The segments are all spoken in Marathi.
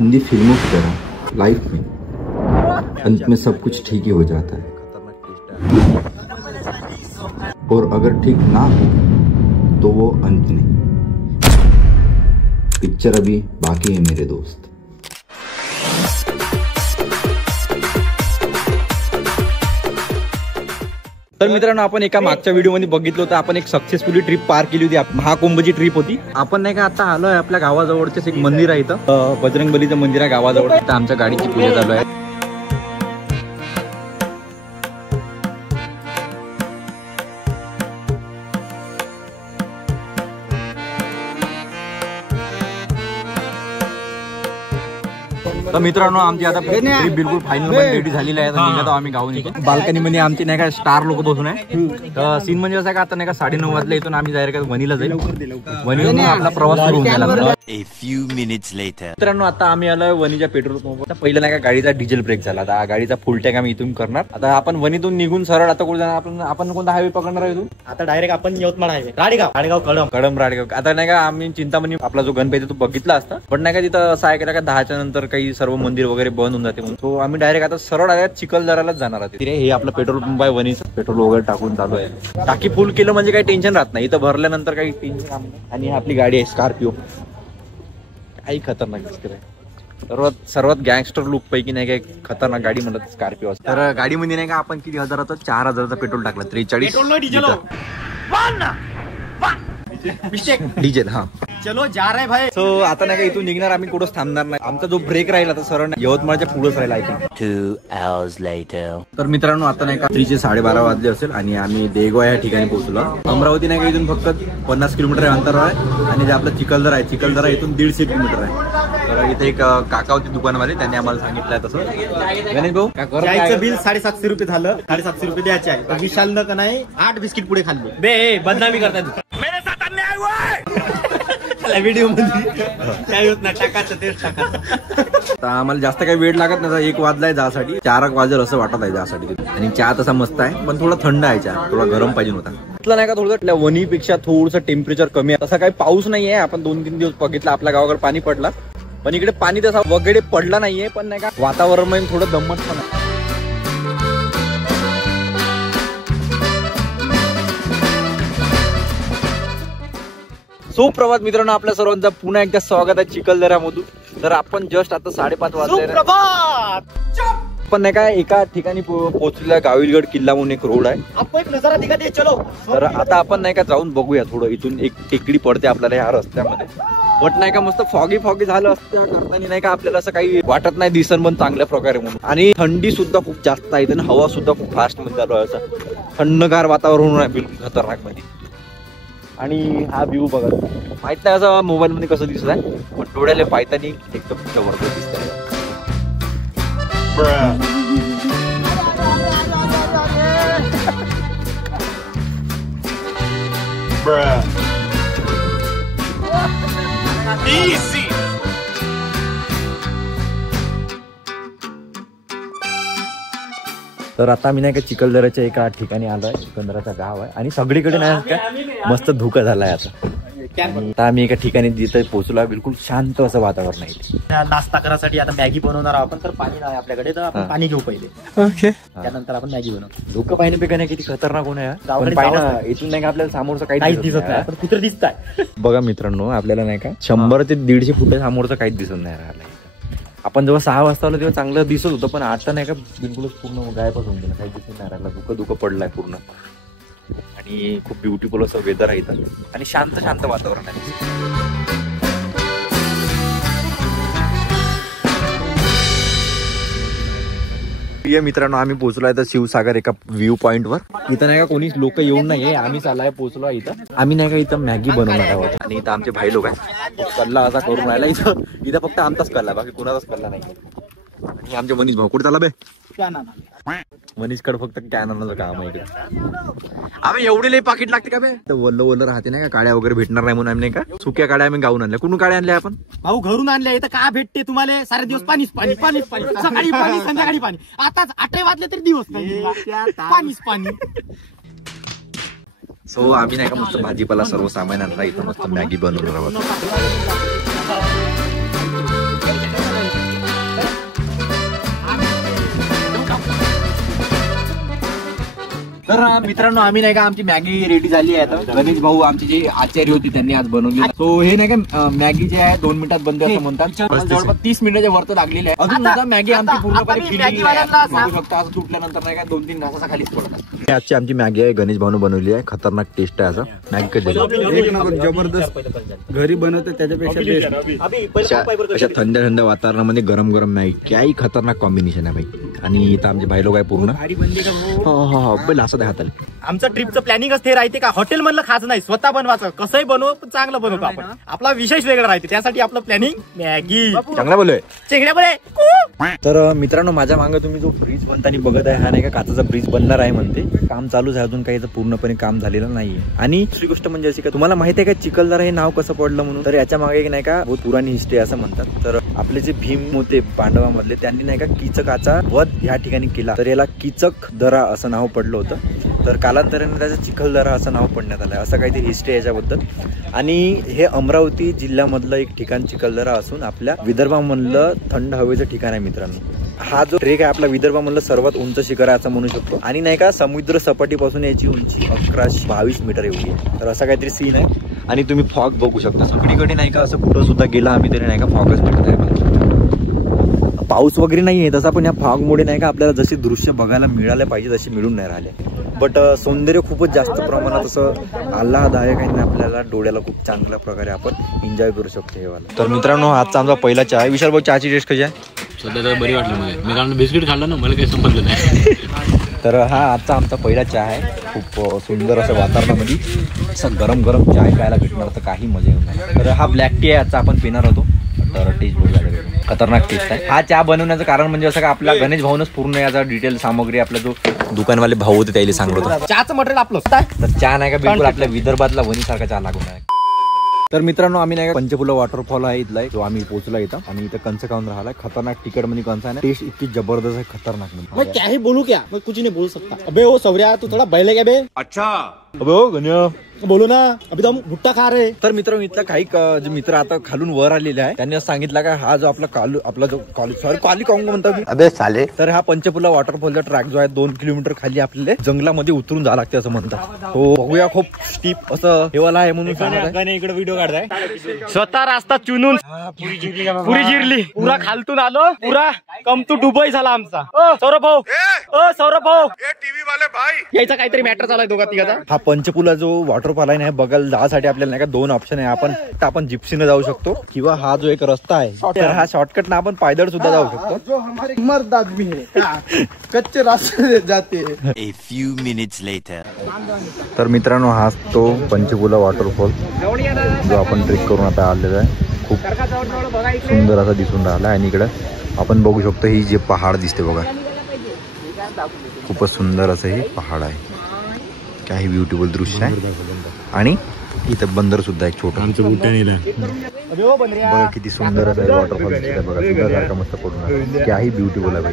हिंदी फिल्मों की तरह लाइफ में अंत में सब कुछ ठीक ही हो जाता है, और अगर ठीक ना हो तो वो अंत नहीं। पिक्चर अभी बाकी है मेरे दोस्त। तर मित्रांनो, आपण एका मागच्या व्हिडिओ मध्ये बघितलं होतं, आपण एक सक्सेसफुली ट्रिप पार केली होती, महाकुंभची ट्रिप होती। आपण नाही का आता आलोय आपल्या गावाजवळच एक मंदिर आहे इथं, बजरंगबलीचं मंदिर आहे गावाजवळ। इथं आमच्या गाडीची पूजा चालू आहे। तर मित्रांनो, आमची आता ट्रिप बिलकुल फायनल रेडी झालेली आहे। निघतो आम्ही गावून इथून। बाल्कनी मध्ये आमची नाही का स्टार लोक बसून आहे। तर सीन म्हणजे असं का आता नाही का 9:30 वाजले, इथून आम्ही डायरेक्ट वणीला जाईल। वणीहून आपला प्रवास सुरू होऊन गेला। A few minutes later मित्रांनो, आता आम्ही आलोय वणीच्या पेट्रोल पंपावर। पहिलं नाही का गाडीचा डिझेल ब्रेक झाला, आता गाडीचा फुल टँक आम्ही इथून करणार। आता आपण वणीतून निघून सरळ आता कुठे जाणार? आपण कोणता हायवे पकडणार आहे इथून? आता डायरेक्ट आपण यवतमाळ हायवे, राडेगाव राडेगाव। आता नाही का आम्ही चिंतामणी आपला जो गणपती तो बघितला असता, पण नाही का तिथं असं ऐकलं का 10च्या नंतर काही सर्व मंदिर वगैरे बंद होऊन जाते, म्हणून तो आम्ही डायरेक्ट आता सरळ आल्या चिखलदरालाच जाणार आहे। हे आपलं पेट्रोल पंप आहे वणीचं, पेट्रोल वगैरे टाकून चालू आहे। टाकी फुल केलं म्हणजे काही टेन्शन राहत नाही, इथं भरल्यानंतर काही टेन्शन नाही। आणि आपली गाडी आहे स्कॉर्पिओ, काही खतरनाक दिसते। सर्वात गँगस्टर लुक पैकी नाही काय खतरनाक गाडी म्हणत स्कॉर्पिओ। तर गाडीमध्ये नाही का आपण किती हजाराचं 4000चं पेट्रोल टाकलं, 43 डिझेल। हा चलो जा रहे भाई। सो आता नाही का इथून निघणार, आम्ही कुठंच थांबणार नाही। आमचा जो ब्रेक राहिला तर सरळ यवतमाळच्या पुढेच राहिला आहे। 2 hours later तर मित्रांनो, आता नाही का 12:30 वाजले असेल आणि आम्ही देगवा या ठिकाणी पोहोचलो। अमरावती नाही का इथून फक्त 50 किलोमीटर अंतर आहे, आणि जे आपलं चिखलदरा आहे, चिखलदरा इथून 150 किलोमीटर आहे। तर इथे एक काका होते दुकानवाले, त्यांनी आम्हाला सांगितलंय तसं। गणेश भाऊ, यायचं बिल 750 रुपये झालं, 750 रुपये द्यायचे आहे। तर विशालनं का नाही 8 बिस्किट पुढे खाल्ले। बे बदनामी करताय व्हिडिओ मध्ये काय होत नाही, टाकायचं तेच टाकायचं। आम्हाला जास्त काही वेळ लागत नाही, 1 वाजलाय जासाठी, 4 वाजेल असं वाटत आहे जासाठी। आणि चहा तसा मस्त आहे, पण थोडा थंड आहे चहा, थोडा गरम पाहिजे होता। इथलं नाही का थोडं वणीपेक्षा थोडंसं टेम्परेचर कमी आहे। तसा काही पाऊस नाहीये, आपण 2-3 दिवस बघितला आपल्या गावाकडे पाणी पडला, पण इकडे पाणी तसा वगैरे पडला नाहीये। पण नाही का वातावरण मध्ये थोडं दमट पण आहे। सुप्रभात मित्रांनो, आपल्या सर्वांचं पुन्हा एकदा स्वागत आहे चिखलदऱ्यामधून। तर आपण जस्ट आता 5:30 वाजले, पण नाही का एका ठिकाणी पोहोचलेला गाविलगड किल्ला म्हणून एक रोड आहे। आपको एक नजारा दिखा दे, चलो। तर आता आपण नाही का जाऊन बघूया थोडं, इथून एक टेकडी पडते आपल्याला ह्या रस्त्यामध्ये। बट नाही का मस्त फॉगी झालं असतं करताना, नाही का आपल्याला असं काही वाटत नाही, दिसन पण चांगल्या प्रकारे म्हणून। आणि थंडी सुद्धा खूप जास्त आहे, आणि हवा सुद्धा खूप फास्ट मध्ये चालू आहे, असं थंडगार वातावरण आहे बिलकुल खतरनाक मध्ये। आणि हा व्ह्यू बघा, माहित नाही असं मोबाईल मध्ये कसं दिसत आहे, पण डोळ्याला पाहताना एकदम जबरदस्त दिसत आहे। तर आता मी नाही का चिखलदऱ्याच्या एका ठिकाणी आलोय, चिखलदऱ्याचं गाव आहे, आणि सगळीकडे नाही काय मस्त धुकं झालाय आता। आता आम्ही एका ठिकाणी जिथे पोहोचलो, बिलकुल शांत असं वातावरण आहे। नाश्ता करायसाठी आता मॅगी बनवणार आहोत आपण, तर पाणी नाही आपल्याकडे, तर आपण पाणी घेऊ पहिले, ओके, त्यानंतर आपण मॅगी बनवू। धुकं पाहिण्यापेक्षा नाही किती खतरनाक होणार आहे। इथून नाही का आपल्याला समोरचं काहीच दिसत नाही, पण कुठे दिसत आहे बघा मित्रांनो, आपल्याला नाही का 100 ते 150 फुट समोरचं काहीच दिसत नाही राहिलं। आपण जेव्हा 6 वाजता आलो तेव्हा चांगलं दिसत होतं, पण आता नाही का बिलकुलच पूर्ण गायबच होऊन गेलं, काही दिसत नाही राहिलं। धुकं पडलाय पूर्ण, आणि खूप ब्युटिफुल असं वेदर आहे इथं, आणि शांत वातावरण आहे। मित्रांनो, आम्ही पोहोचलो आहे तर शिवसागर एका व्ह्यू पॉइंट वर। इथं नाही का कोणीच लोक येऊन नाहीये, आम्ही चाललाय पोहोचलो इथं। आम्ही नाही का इथं मॅगी बनवणार आहोत, आणि इथं आमचे भाई लोक आहेत, कल्ला असा करून राहिला इथं फक्त आमचाच कल्ला, बाकी कुणाचाच कल्ला नाही। आणि आमचे मनीष भाऊ कुठे चालला बे? मनीषकडे फक्त कॅन आणायचं काम आहे इकडे। आम्ही एवढे लई पाकिट लागते का बे? तर वल्ल राहते नाही का, काड्या वगैरे भेटणार नाही म्हणून आम्ही नाही का सुक्या काड्या आम्ही गावून आणल्या। कुठून काड्या आणल्या आपण? भाऊ घरून आणल्या। इथं काय भेटते तुम्हाला? सारे दिवस पाणीच पाणी, सकाळी पाणी, संध्याकाळी पाणी। आताच 8 वाजले तरी दिवस पाणीच पाणी। सो आम्ही नाही का मस्त भाजीपाला सर्व सामान आणला, इथं मस्त मॅगी बनवणार आहोत। तर मित्रांनो आम्ही नाही का आमची मॅगी रेडी झाली आहे आता. गणेश भाऊ आमची जी आचार्य होती त्यांनी आज बनवली. सो हे नाही का मॅगी जे आहे 2 मिनिटात बनते असं म्हणतात. जवळपास 30 मिनिटाच्या वरती लागलेली आहे. अजून सुद्धा मॅगी आमची पूर्णपणे फिरली आहे. फक्त असं सुटल्यानंतर नाही का 2-3 घासाचा खालीच पडतात. आजची आमची मॅगी आहे गणेश भाऊने बनवली आहे. खतरनाक टेस्ट आहे असं मॅगी कधी जबरदस्त घरी बनवते त्याच्यापेक्षा अशा थंड वातावरणामध्ये गरम गरम मॅगी काही खतरनाक कॉम्बिनेशन आहे भाई. आणि इथं आमचे भाई लोक आहे पूर्ण असं द्या हाताला. आमचं ट्रिपचं प्लॅनिंग असते राहते का हॉटेल मधलं खायचं नाही, स्वतः बनवायचं. कसंही बनव पण चांगलं बनवतो आपण. आपला विशेष वेगळा राहते त्यासाठी आपलं प्लॅनिंग मॅगी. चांगला बोलोय चेंगड्या बोले. तर मित्रांनो माझ्या मागे तुम्ही जो ब्रिज बनताना बघत आहे हा नाही का काचाचा ब्रिज बनणार आहे म्हणते. काम चालूच आहे अजून काही पूर्णपणे काम झालेलं नाहीये. आणि दुसरी गोष्ट म्हणजे अशी का तुम्हाला माहिती आहे का चिखलदरा हे नाव कसं पडलं म्हणून. तर याच्या मागे नाही का बहुत पुराणी हिस्ट्री असं म्हणतात. तर आपले जे भीम होते पांडवामधले त्यांनी नाही का कीचकाचा वध या ठिकाणी केला तर याला कीचक दरा असं नाव पडलं होतं. तर कालांतराने त्याचं चिखलदरा असं नाव पडण्यात आलंय असं काहीतरी हिस्ट्री याच्याबद्दल. आणि हे अमरावती जिल्ह्यामधलं एक ठिकाण चिखलदरा असून आपल्या विदर्भामधलं थंड हवेचं ठिकाण आहे मित्रांनो. हा जो ट्रेक आहे आपला विदर्भामधलं सर्वात उंच शिखर आहे असं म्हणू शकतो. आणि नाही का समुद्र सपाटीपासून याची उंची 1122 मीटर एवढी आहे. तर असा काहीतरी सीन आहे. आणि तुम्ही फॉग बघू शकता सगळीकडे नाही का असं कुठं सुद्धा गेला आम्ही तरी नाही का फॉगच भेटत आहे. पाऊस वगैरे नाही आहे तसा पण या फॉगमुळे नाही का आपल्याला जशी दृश्य बघायला मिळाले पाहिजे तशी मिळून नाही राहिले. बट सौंदर्य खूपच जास्त प्रमाणात असं आल्हादायक आहे. आपल्याला डोळ्याला खूप चांगल्या प्रकारे आपण एन्जॉय करू शकतो हे वाला. तर मित्रांनो आजचा आमचा पहिला चहा आहे. विशाल भाऊ चहाची टेस्ट कशी आहे? सध्या तर बरी वाटली मला. मी कारण बिस्किट खाल्लं ना मला काही समजलं नाही. तर हा आजचा आमचा पहिला चहा आहे. खूप सुंदर असं वातावरणामध्ये असं गरम गरम चहा प्यायला भेटणार तर काही मजा येऊन नाही. तर हा ब्लॅक टी आहे आजचा आपण पिणार होतो. तर टेस्ट बहुत खतरनाक टेस्ट आहे. हा चहा बनवण्याचं कारण म्हणजे असं का आपला गणेश भाऊनच पूर्ण याचा डिटेल सामग्री आपला जो दुकानवाले भाऊ होते त्याला सांगलो होतं. चहाचं मटेरियल आपलं तर चहा नाही का बिलकुल आपल्या विदर्भातला वणीसारखा चहा लागून आहे. तर मित्रांनो आम्ही नाही का पंचफुला वॉटरफॉल आहे इथला जो आम्ही पोहोचला इथं. आणि इथं कंच खाऊन राहिला. खतरनाक तिकट म्हणजे कंच आहे. टेस्ट इतकी जबरदस्त आहे खतरनाक म्हणजे. क्या ही बोलू क्या मैं कुछ नहीं बोल सकता. अबे ओ सौर्या तू थोड़ा बैले क्या बे. अच्छा अबे हो गण्या बोलो ना अभी तो हम भुट्टा खा रहे. तर मित्रांनो इथला काही जे मित्र आता खालून वर आलेले आहे त्यांनी सांगितलं का हा जो आपला जो काली काँग म्हणतो मी अबे साले. तर हा पंचफुला वॉटरफॉलचा ट्रॅक जो आहे 2 किलोमीटर खाली आपल्याला जंगलामध्ये उतरून जावं लागते असं म्हणतात. हो बघूया खूप स्टीप असं हेवाला आहे म्हणून सांगत आहे. इकडे व्हिडिओ काढताय स्वतः रास्ता चुनून पुरी जिरली पुरा खालतून आलो पुरा कम टू दुबई झाला आमचा. सौरभ भाऊ टीव्ही वाले भाई यायचा काहीतरी मॅटर चालू आहे दोघा तिघाचा. हा पंचफुला जो वॉटरफॉल आहे ना बघायला जाण्यासाठी आपल्याला नाही का 2 ऑप्शन आहे. आपण जिप्सीने जाऊ शकतो किंवा हा जो एक रस्ता आहे तर हा शॉर्टकट ना आपण पायदळ सुद्धा जाऊ शकतो. जो हमारे मर्द आदमी है कच्चे रास्ते जाते हैं. A few minutes later. तर मित्रांनो हा तो पंचफुला वॉटरफॉल जो आपण ट्रेक करून आता आलेला आहे. खूप सुंदर असा दिसून राहिला आहे. आणि इकडे आपण बघू शकतो ही जे पहाड दिसते बघा खूपच सुंदर असं हे पहाड आहे. काही ब्युटिफुल दृश्य आहे. आणि इथं बंदर सुद्धा एक छोटा बघा किती सुंदर असं आहे वॉटरफॉल दिसत आहे बघा. दुधासारखा मस्त पडून काही ब्युटिफुल आहे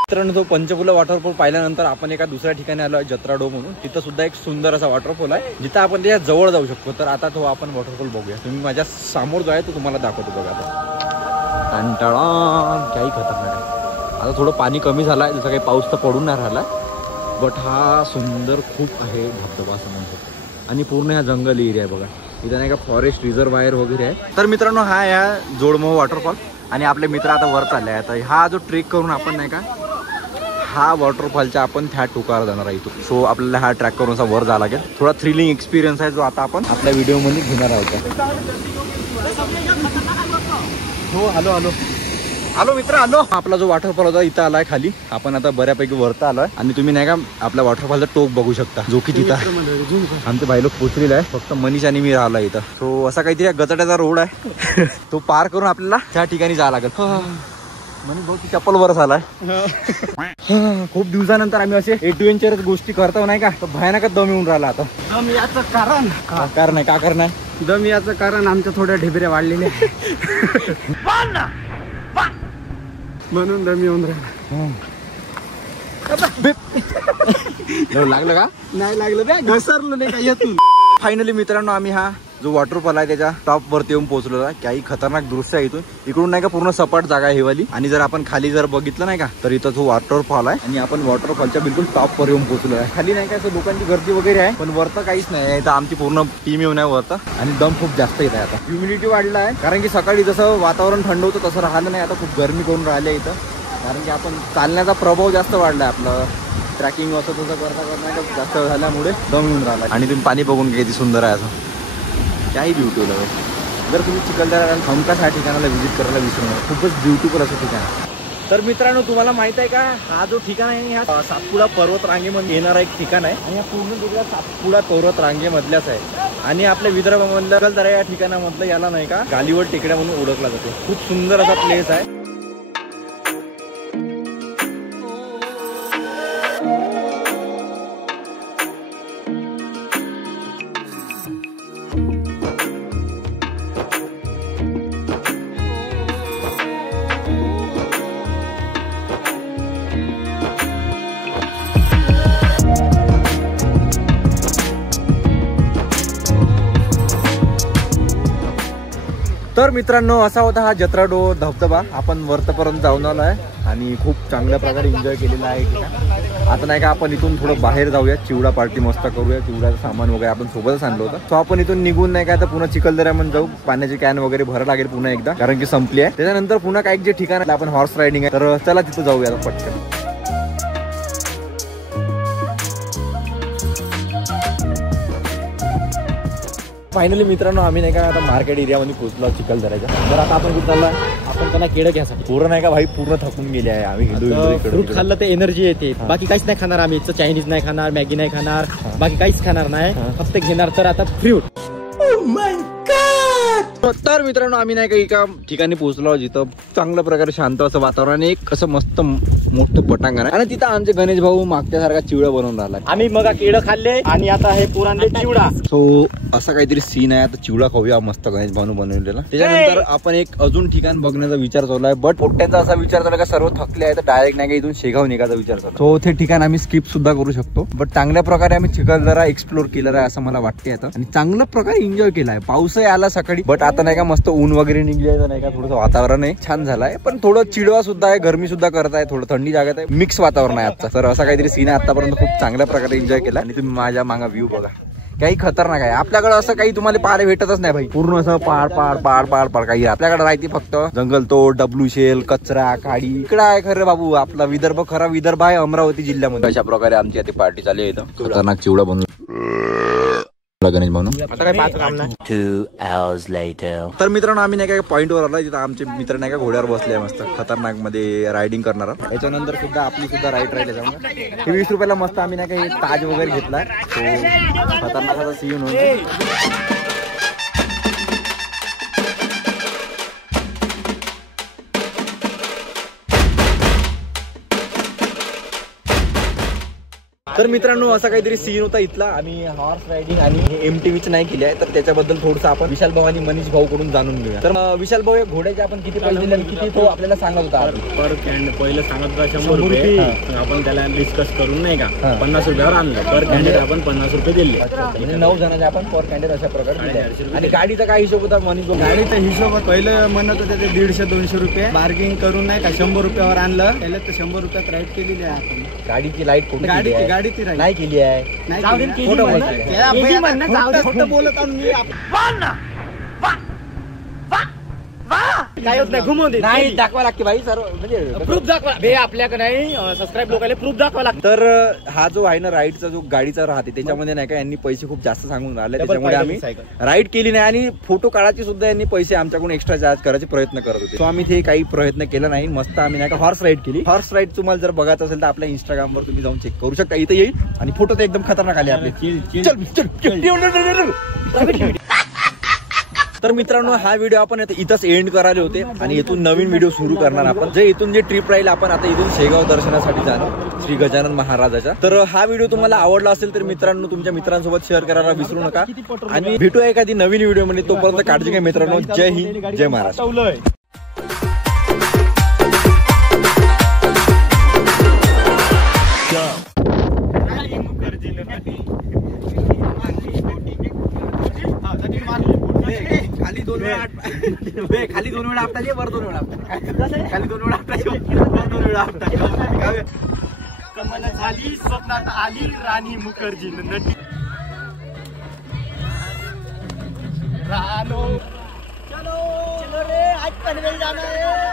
मित्रांनो. तो पंचफुला वॉटरफॉल पाहिल्यानंतर आपण एका दुसऱ्या ठिकाणी आलो आहे जत्राडो म्हणून. तिथं सुद्धा एक सुंदर असा वॉटरफॉल आहे जिथं आपण त्याच्या जवळ जाऊ शकतो. तर आता तो आपण वॉटरफॉल बघूया. तुम्ही माझ्या समोर जो आहे तो तुम्हाला दाखवतो बघा. आता काही खतरनाक आहे. आता थोडं पाणी कमी झालं आहे जसं काही पाऊस तर पडून नाही राहिला. बट हा सुंदर खूप आहे धबधबा असं म्हणू शकतो. आणि पूर्ण हा जंगल एरिया आहे बघा. इथं नाही का फॉरेस्ट रिझर्वायर वगैरे आहे. तर मित्रांनो हा या जोडमोह वॉटरफॉल. आणि आपले मित्र आता वर चालले आहे. आता हा जो ट्रेक करून आपण नाही का हा वॉटरफॉलच्या आपण त्या टोकावर जाणार आहे इथून. सो आपल्याला हा ट्रॅक करून असा वर जावं लागेल. थोडा थ्रिलिंग एक्सपिरियन्स आहे जो आता आपण आपल्या व्हिडिओमध्ये घेणार आहोत. हो हॅलो मित्र आलो. आपला जो वॉटरफॉल होता इथं आलाय खाली. आपण आता बऱ्यापैकी वरता आलोय. आणि तुम्ही नाही का आपल्या वॉटरफॉलचा टोक बघू शकता जो की तिथं आमचे भाई लोक पोचलेला आहे. फक्त मनीष आणि मी राहिला इथं. सो असा काहीतरी गचड्याचा रोड आहे तो पार करून आपल्याला त्या ठिकाणी जावं लागेल. मनीष भाऊ ती चप्पल वरच आलाय. खूप दिवसानंतर आम्ही असे एडव्हेंचरस गोष्टी करतो नाही का. तर भयानकच दम येऊन राहिला आता. दम याचं कारण का करणार दम याचं कारण आमच्या थोड्या ढेबऱ्या वाढलेल्या म्हणून दम येऊन राहिला. लागलं का नाही लागलं बे घसरलो नाही का येतून. फायनली मित्रांनो आम्ही हा जो वॉटरफॉल आहे त्याच्या टॉप वरती येऊन पोहोचलो आहे. काही खतरनाक दृश्य आहे इकडून नाही का पूर्ण सपाट जागा आहे ही वाली. आणि जर आपण खाली जर बघितलं नाही का तर इथं जो वॉटरफॉल आहे आणि आपण वॉटरफॉलच्या बिलकुल टॉप वर येऊन पोहोचलो आहे. खाली नाही का असं लोकांची गर्दी वगैरे आहे पण वरतं काहीच नाही. इथं आमची पूर्ण टीम येऊन आहे वरतं आणि दम खूप जास्त येत आहे. आता ह्युमिडिटी वाढला आहे कारण की सकाळी जसं वातावरण थंड होतं तसं राहिलं नाही. आता खूप गरमी करून राहिले इथं कारण की आपण चालण्याचा प्रभाव जास्त वाढला आहे. आपलं ट्रॅकिंग असं तसं करता जास्त झाल्यामुळे दम येऊन राहिला. आणि तुम्ही पाणी बघून किती सुंदर आहे असं काही ब्युटिफुल आहे. जर तुम्ही चिखलदरा हमखास ह्या ठिकाणाला व्हिजिट करायला विसरू नका. खूपच ब्युटिफुल असं ठिकाण आहे. तर मित्रांनो तुम्हाला माहित आहे का हा जो ठिकाण आहे ह्या सातपुडा पर्वत रांगेमध्ये येणारा एक ठिकाण आहे आणि या पूर्ण दुर्गा सातपुडा पर्वत रांगेमधल्याच आहे. आणि आपल्या विदर्भामधलं चिखलदरा या ठिकाणामधलं याला नाही का गालीवड टेकड्या म्हणून ओळखला जातो. खूप सुंदर असा प्लेस आहे. तर मित्रांनो असा होता हा जत्राडो धबधबा. आपण वरतपर्यंत जाऊन आलो आहे आणि खूप चांगल्या प्रकारे एन्जॉय केलेला आहे ठिकाण. आता नाही का आपण इथून थोडं बाहेर जाऊया, चिवडा पार्टी मस्त करूया. चिवड्याचं सामान वगैरे आपण सोबतच आणलं होतं. सो आपण इथून निघून नाही का आता पुन्हा चिखलदऱ्यामध्ये जाऊ. पाण्याची कॅन वगैरे भरायला लागेल पुन्हा एकदा कारण की संपली आहे. त्याच्यानंतर पुन्हा काही जे ठिकाण आहे आपण हॉर्स रायडिंग आहे तर चला तिथं जाऊया पटकन. फायनली मित्रांनो आम्ही नाही का आता मार्केट एरियामध्ये पोहोचलो चिखलदऱ्याच्या. तर आता आपण कुठं चालला आपण त्यांना केळं घ्यायसाठी पूर्ण नाही का भाई पूर्ण थकून गेले आहे आम्ही. फ्रूट खाल्लं ते एनर्जी येते. बाकी काहीच नाही खाणार आम्ही. चायनीज नाही खाणार, मॅगी नाही खाणार, बाकी काहीच खाणार नाही. फक्त घेणार तर आता फ्रूट. तर मित्रांनो आम्ही नाही का एका ठिकाणी पोहोचलो जिथं चांगल्या प्रकारे शांत असं वातावरण, एक असं मस्त मोठं पटांगण आहे आणि तिथं आमचे गणेश भाऊ मागच्यासारखा चिवडा बनवून राहिला. आम्ही मग केळं खाल्ले आणि आता हे पोरांले चिवडा. सो असा काहीतरी सीन आहे. आता चिवडा खाऊया मस्त गणेश भाऊ बनवलेला. त्याच्यानंतर आपण एक अजून ठिकाण बघण्याचा विचार चालू आहे. बट पोट्ट्यांचा असा विचार चालू का सर्व थकले आहे तर डायरेक्ट नाही का इथून शेगाव निघायचा विचार चालू. सो ते ठिकाण आम्ही स्किप सुद्धा करू शकतो. बट चांगल्या प्रकारे आम्ही चिखलदरा एक्सप्लोर केलेला आहे असं मला वाटते आता. आणि चांगल्या प्रकारे एन्जॉय केला आहे. पाऊसही आला सकाळी बट आता नाही का मस्त ऊन वगैरे निघले आहे नाही का थोडंसं वातावरण आहे छान झालंय. पण थोडं चिडवा सुद्धा आहे, गरमी सुद्धा करत आहे, थोडं थंडी जागत आहे, मिक्स वातावरण आहे आजचा. तर असा काहीतरी सीन आहे. आतापर्यंत खूप चांगल्या प्रकारे एन्जॉय केला. आणि तुम्ही माझ्या मागा व्ह्यू बघा काही खतरनाक आहे. आपल्याकडे असं काही तुम्हाला पाहायला भेटतच नाही भाई. पूर्ण असं पाड पाड पाड पाड पाड काही आपल्याकडे राहते फक्त जंगल तोड, डब्ल्यू शेल, कचरा, काडी. इकडे आहे खरं बाबू आपला विदर्भ. खरा विदर्भ आहे अमरावती जिल्ह्यामध्ये. अशा प्रकारे आमची आता पार्टी चालू आहे. खतरनाक चिवडा बनवून गणेश म्हणून. आता काय 5 काम नाही. 2 hours later. तर मित्रांनो आम्ही नाही का पॉईंट वर आलो तिथं आमचे मित्र नाही का घोड्यावर बसले मस्त खतरनाक मध्ये रायडिंग करणार. याच्यानंतर सुद्धा आपली सुद्धा राईड राहिली जाऊन हे 20 रुपयाला मस्त आम्ही नाही का ताज वगैरे घेतला. खतरनाक असा सीन होईल. तर मित्रांनो असा काहीतरी सीन होता इथला. आम्ही हॉर्स रायडिंग आणि MTVच नाही केली आहे तर त्याच्याबद्दल थोडंसं आपण विशाल भाऊ आणि मनीष भाऊ कडून जाणून घेऊया. तर विशाल भाऊ घोड्याचे आपण किती पैसे दिले आणि किती तो आपल्याला सांगत होता. पर कॅन्ड पहिलं सांगत होता 100 रुपये. आपण त्याला डिस्कस करून नाही का 50 रुपयावर आणलं. पर कॅन्डेट आपण 50 रुपये दिले. म्हणजे 9 जणांचे आपण पर कॅन्डेट अशा प्रकारे दिले. आणि गाडीचा काय हिशोब होता मनीष भाऊ? गाडीचा हिशोब पहिलं म्हणत होते ते 150-200 रुपये बार्गेनिंग करून नाही का 100 रुपयावर आणलं. त्याला तर 100 रुपयात राईड केलेली आहे आपण. गाडीची लाईट कुठे गाडीची राईड नाही केली आहे. खोटं बोलत आहोत मी. काय होत नाही घुमवून दे. नाही दाखवा लागते भाई सर्व म्हणजे प्रूफ दाखवा. हे आपल्याकडे नाही सबस्क्राईब लोकांना प्रूफ दाखवा लागतं. तर हा जो आहे ना राईडचा जो गाडीचा राहते त्याच्यामध्ये नाही का यांनी पैसे खूप जास्त सांगून राहिले. त्याच्यामुळे आम्ही राईड केली नाही आणि फोटो काढायचे सुद्धा यांनी पैसे आमच्याकडून एक्स्ट्रा चार्ज करायचे प्रयत्न करत होते. सो आम्ही ते काही प्रयत्न केला नाही. मस्त आम्ही नाही का हॉर्स राईड केली. हॉर्स राईड तुम्हाला जर बघायचं असेल तर आपल्या इंस्टाग्रामवर तुम्ही जाऊन चेक करू शकता. इथे येईल आणि फोटो तर एकदम खतरनाक आले आपले. तर मित्रांनो हा व्हिडिओ आपण इथंच एंड करायला होते आणि इथून नवीन व्हिडिओ सुरू करणार आपण. जे इथून जे ट्रिप राहील आपण आता इथून शेगाव दर्शनासाठी जाणार श्री गजानन महाराजाच्या. तर हा व्हिडिओ तुम्हाला आवडला असेल तर मित्रांनो तुमच्या मित्रांसोबत शेअर करायला विसरू नका आणि भेटूया एखादी नवीन व्हिडिओ मध्ये. तोपर्यंत काळजी घ्या मित्रांनो. जय हिंद जय महाराष्ट्र. मार 2 वेळा खाली 2 वेळा आपटायचे, वर 2 वेळा आपटायचे, खाली 2 वेळा आपटायचे, वर 2 वेळा आपटायचे. कमल झाली स्वप्नात आली राणी मुखर्जी नटी रानो चलो चलो रे आज पनवेल जाना है.